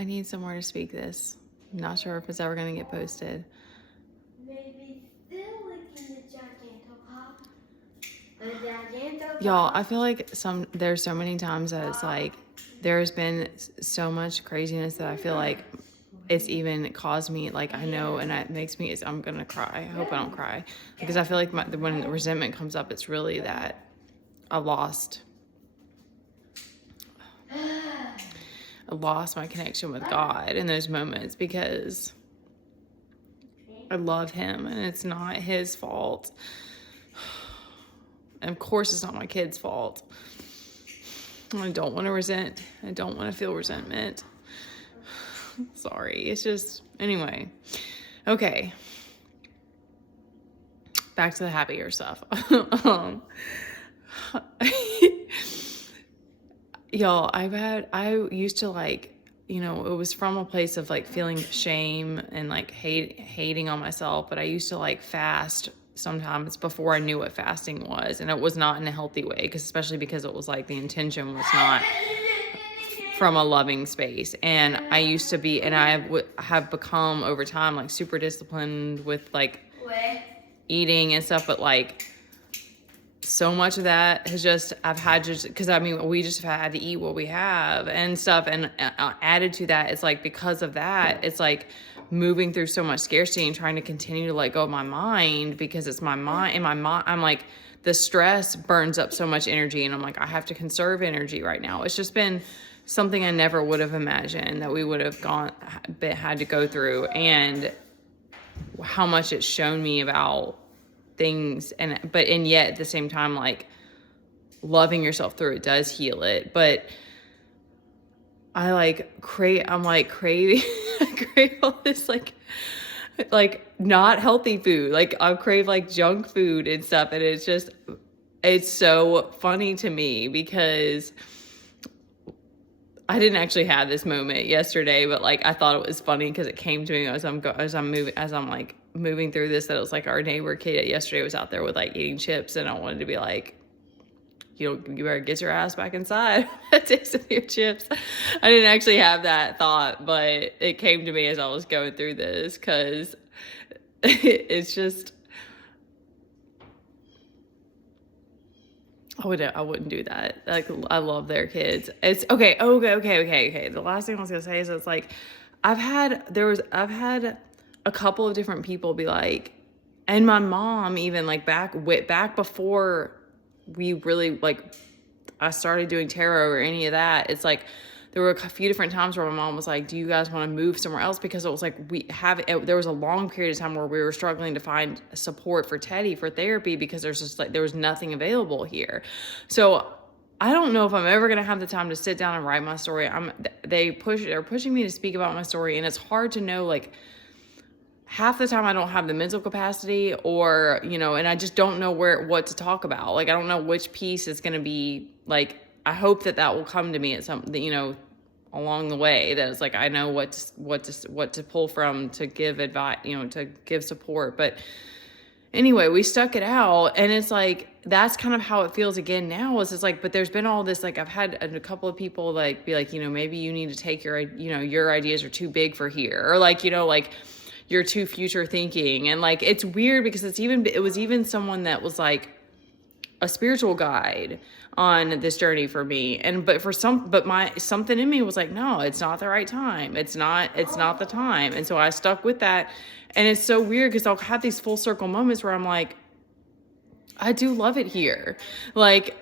I need somewhere to speak this. I'm not sure if it's ever going to get posted. Maybe still licking the Gigantopop. The Gigantopop. Y'all, I feel like there's so many times that it's like there's been so much craziness that I feel like it's even caused me, like, I know, and it makes me, I'm gonna cry. I hope I don't cry, because I feel like when the resentment comes up, it's really that I lost my connection with God in those moments, because I love him and it's not his fault. And of course it's not my kid's fault. I don't want to resent. I don't want to feel resentment. Sorry. It's just, anyway. Okay. Back to the happier stuff. Y'all, I used to, like, you know, it was from a place of like feeling shame and like hating on myself, but I used to like fast sometimes before I knew what fasting was, and it was not in a healthy way, especially because it was like the intention was not from a loving space. And I used to be, and I have become over time like super disciplined with like eating and stuff, but like so much of that has just, I've had just, because I mean, we just have had to eat what we have and stuff. And added to that, it's like, because of that, it's like moving through so much scarcity and trying to continue to let go of my mind, because it's my mind. And my mind, I'm like, the stress burns up so much energy. And I'm like, I have to conserve energy right now. It's just been something I never would have imagined that we would have had to go through, and how much it's shown me about things. And yet at the same time, like, loving yourself through it does heal it. But I like craving I crave all this like not healthy food. Like I crave like junk food and stuff, and it's so funny to me, because I didn't actually have this moment yesterday, but like I thought it was funny because it came to me as I'm like moving through this, that it was like our neighbor kid yesterday was out there with like eating chips, and I wanted to be like, you better get your ass back inside. Take some of your chips. I didn't actually have that thought, but it came to me as I was going through this, because it's just, I wouldn't do that. Like, I love their kids. It's okay. The last thing I was gonna say is, it's like, I've had a couple of different people be like, and my mom even, like, back before we really, like, I started doing tarot or any of that, it's like there were a few different times where my mom was like, do you guys want to move somewhere else? Because it was like there was a long period of time where we were struggling to find support for Teddy for therapy, because there was nothing available here. So I don't know if I'm ever going to have the time to sit down and write my story. They're pushing me to speak about my story, and it's hard to know, like, half the time I don't have the mental capacity, or, and I just don't know what to talk about. Like, I don't know which piece is going to be, like, I hope that will come to me at some, along the way, that it's like, I know what to pull from to give advice, to give support. But anyway, we stuck it out, and it's like, that's kind of how it feels again now. It's like, but there's been all this, like, I've had a couple of people like be like, maybe you need to take your ideas are too big for here, or like, like, you're too future thinking. And like, it's weird because it was even someone that was like a spiritual guide on this journey for me. Something in me was like, no, it's not the right time. It's not the time. And so I stuck with that. And it's so weird because I'll have these full circle moments where I'm like, I do love it here. Like,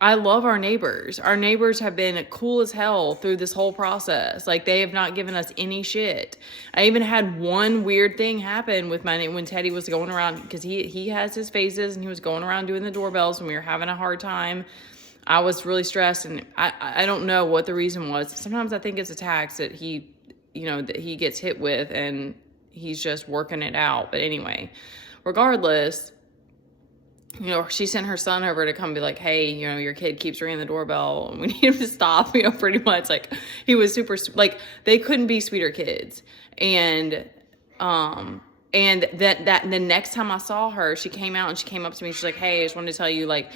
I love our neighbors. Our neighbors have been cool as hell through this whole process. Like, they have not given us any shit. I even had one weird thing happen with when Teddy was going around, because he has his phases, and he was going around doing the doorbells when we were having a hard time. I was really stressed, and I don't know what the reason was. Sometimes I think it's attacks that he gets hit with, and he's just working it out. But anyway, regardless, she sent her son over to come be like, hey, your kid keeps ringing the doorbell and we need him to stop, pretty much. Like, he was super, like, they couldn't be sweeter kids. And the next time I saw her, she came out and she came up to me. She's like, hey, I just wanted to tell you, like,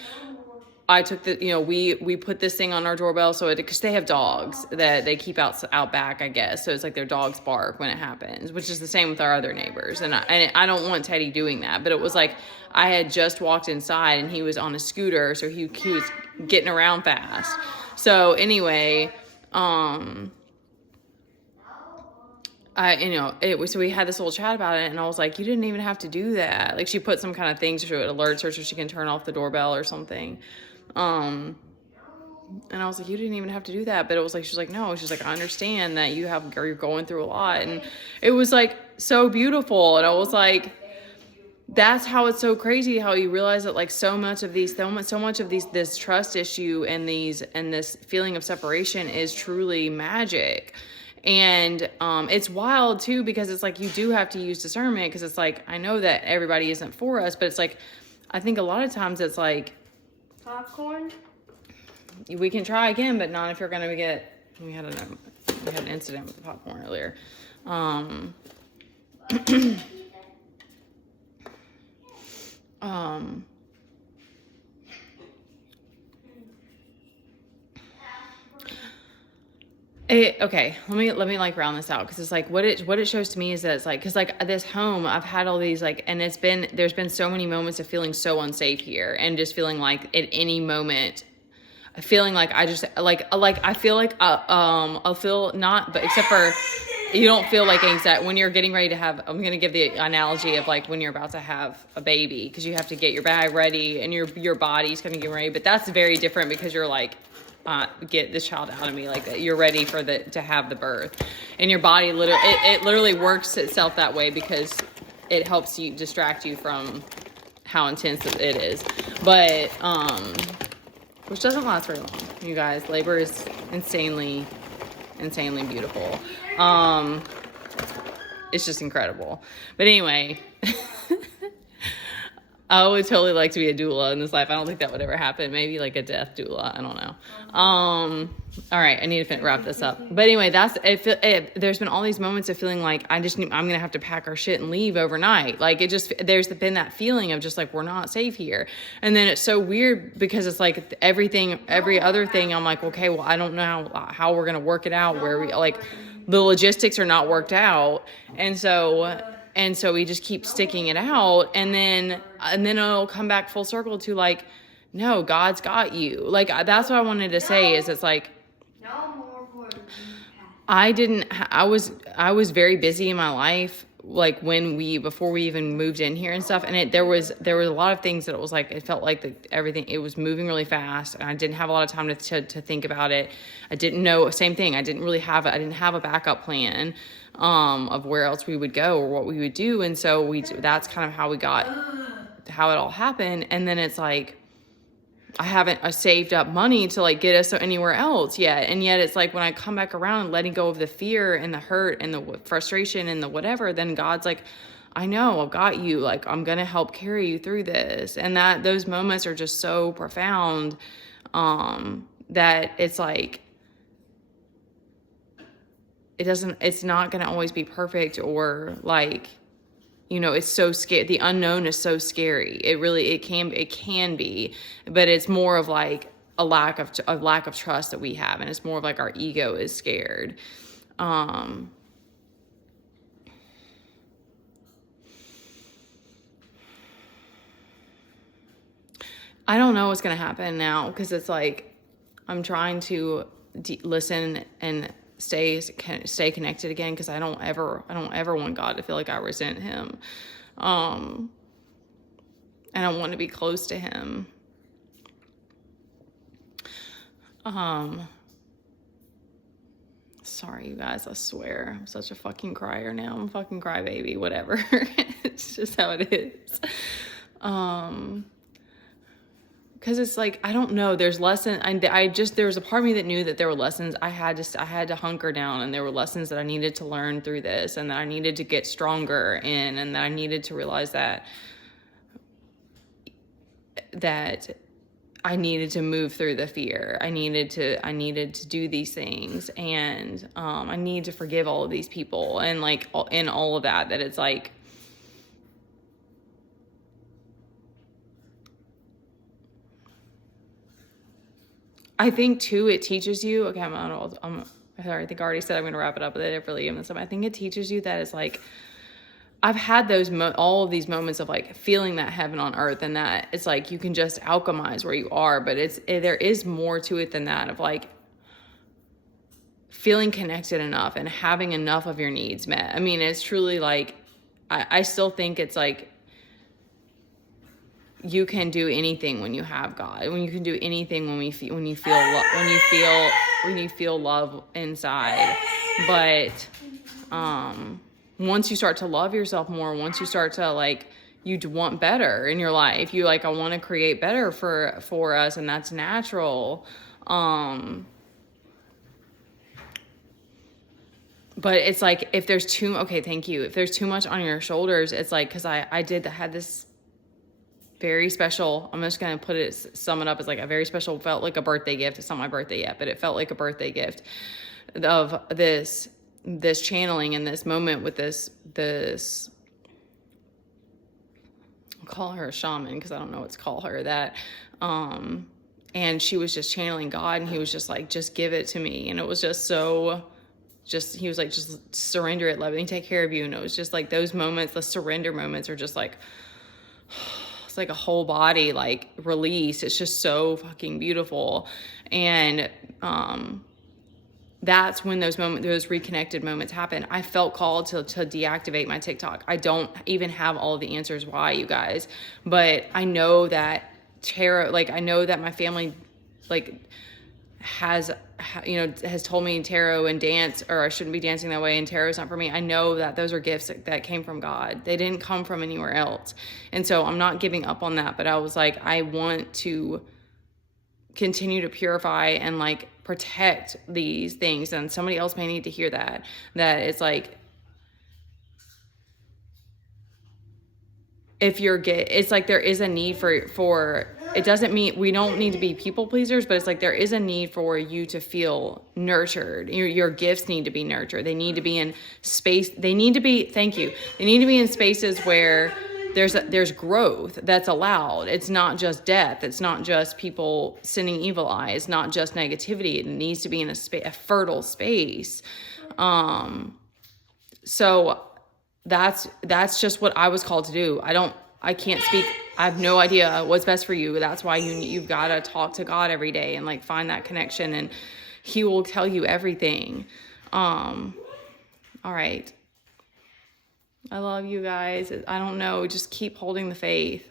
I took the, we put this thing on our doorbell so because they have dogs that they keep out back, I guess. So it's like their dogs bark when it happens, which is the same with our other neighbors. And I don't want Teddy doing that, but it was like I had just walked inside and he was on a scooter, so he was getting around fast. So anyway, so we had this little chat about it, and I was like, you didn't even have to do that. Like, she put some kind of thing so it alerts her so she can turn off the doorbell or something. And I was like, you didn't even have to do that. But it was like, she's like, no. She's like, I understand that you're going through a lot. And it was like so beautiful. And I was like, that's how it's so crazy how you realize that like so much of this trust issue and this feeling of separation is truly magic. And it's wild too, because it's like you do have to use discernment, because it's like, I know that everybody isn't for us, but it's like, I think a lot of times it's like, popcorn? We can try again, but not if you're going to get, we had an incident with the popcorn earlier. Okay, let me like round this out, because it's like what it shows to me is that it's like, because like this home, I've had all these like, and there's been so many moments of feeling so unsafe here, and just feeling like at any moment, feeling like I just I feel like I'll feel not, but except for you don't feel like anxiety when you're getting ready to have. I'm gonna give the analogy of like when you're about to have a baby, because you have to get your bag ready and your body's gonna get ready, but that's very different because you're like, get this child out of me, like you're ready to have the birth, and your body literally works itself that way because it helps you distract you from how intense it is, but which doesn't last very long, you guys. Labor is insanely beautiful. It's just incredible. But anyway, I would totally like to be a doula in this life. I don't think that would ever happen. Maybe like a death doula. I don't know. All right, I need to wrap this up. But anyway, there's been all these moments of feeling like I'm going to have to pack our shit and leave overnight. Like there's been that feeling of just like, we're not safe here. And then it's so weird because it's like every other thing, I'm like, okay, well, I don't know how we're going to work it out, where we like the logistics are not worked out. And so we just keep sticking it out, and then it'll come back full circle to like, no, God's got you. Like, that's what I wanted to say is it's like, I was very busy in my life, like before we even moved in here and stuff. And there was a lot of things that it was like, it felt like everything, it was moving really fast, and I didn't have a lot of time to think about it. I didn't know, same thing. I didn't have a backup plan of where else we would go or what we would do. And so that's kind of how it all happened. And then it's like, I haven't saved up money to like get us anywhere else yet. And yet it's like, when I come back around and letting go of the fear and the hurt and the frustration and the whatever, then God's like, I know, I've got you. Like, I'm going to help carry you through this. And those moments are just so profound, that it's like, it's not going to always be perfect, or like, it's so scary. The unknown is so scary. It can be, but it's more of like a lack of trust that we have. And it's more of like our ego is scared. I don't know what's going to happen now, because it's like, I'm trying to listen and stay connected again, because I don't ever want God to feel like I resent him, and I want to be close to him. Sorry, you guys, I swear I'm such a fucking crier now. I'm a fucking crybaby, whatever. It's just how it is. Because it's like, I don't know, there's lessons, there was a part of me that knew that there were lessons I had to hunker down, and there were lessons that I needed to learn through this, and that I needed to get stronger in, and that I needed to realize that I needed to move through the fear. I needed to do these things, and I need to forgive all of these people, and like in all of that it's like, I think too, it teaches you, okay, I'm sorry, I think I already said I'm going to wrap it up, but I didn't really even this up. I think it teaches you that it's like, I've had those, all of these moments of like feeling that heaven on earth, and that it's like, you can just alchemize where you are, but there is more to it than that, of like feeling connected enough and having enough of your needs met. I mean, it's truly like, I still think it's like, you can do anything when you have God. When you can do anything when you feel love inside. But once you start to love yourself more, once you start to like, you want better in your life, you like, I want to create better for us, and that's natural. But it's like, if there's thank you. If there's too much on your shoulders, it's like, cause I had this very special, I'm just going to sum it up as like a very special, felt like a birthday gift. It's not my birthday yet, but it felt like a birthday gift of this channeling in this moment with this, I'll call her a shaman, cause I don't know what to call her, that, and she was just channeling God, and he was just like, just give it to me. And it was just so, he was like, just surrender it, let me take care of you. And it was just like those moments, the surrender moments are just like, it's like a whole body like release. It's just so fucking beautiful. And that's when those reconnected moments happen. I felt called to deactivate my TikTok. I don't even have all the answers why, you guys, but I know that tarot, like I know that my family like has told me tarot and dance, or I shouldn't be dancing that way, and tarot's not for me. I know that those are gifts that came from God. They didn't come from anywhere else. And so I'm not giving up on that, but I was like, I want to continue to purify and like protect these things. And somebody else may need to hear that it's like, if you're it's like there is a need for it doesn't mean we don't need to be people pleasers, but it's like there is a need for you to feel nurtured. Your gifts need to be nurtured. They need to be in space. They need to be in spaces where there's growth that's allowed. It's not just death. It's not just people sending evil eye. It's not just negativity. It needs to be in a fertile space. So that's just what I was called to do. I can't speak. I have no idea what's best for you. That's why you've got to talk to God every day and like find that connection, and he will tell you everything. All right. I love you guys. I don't know. Just keep holding the faith.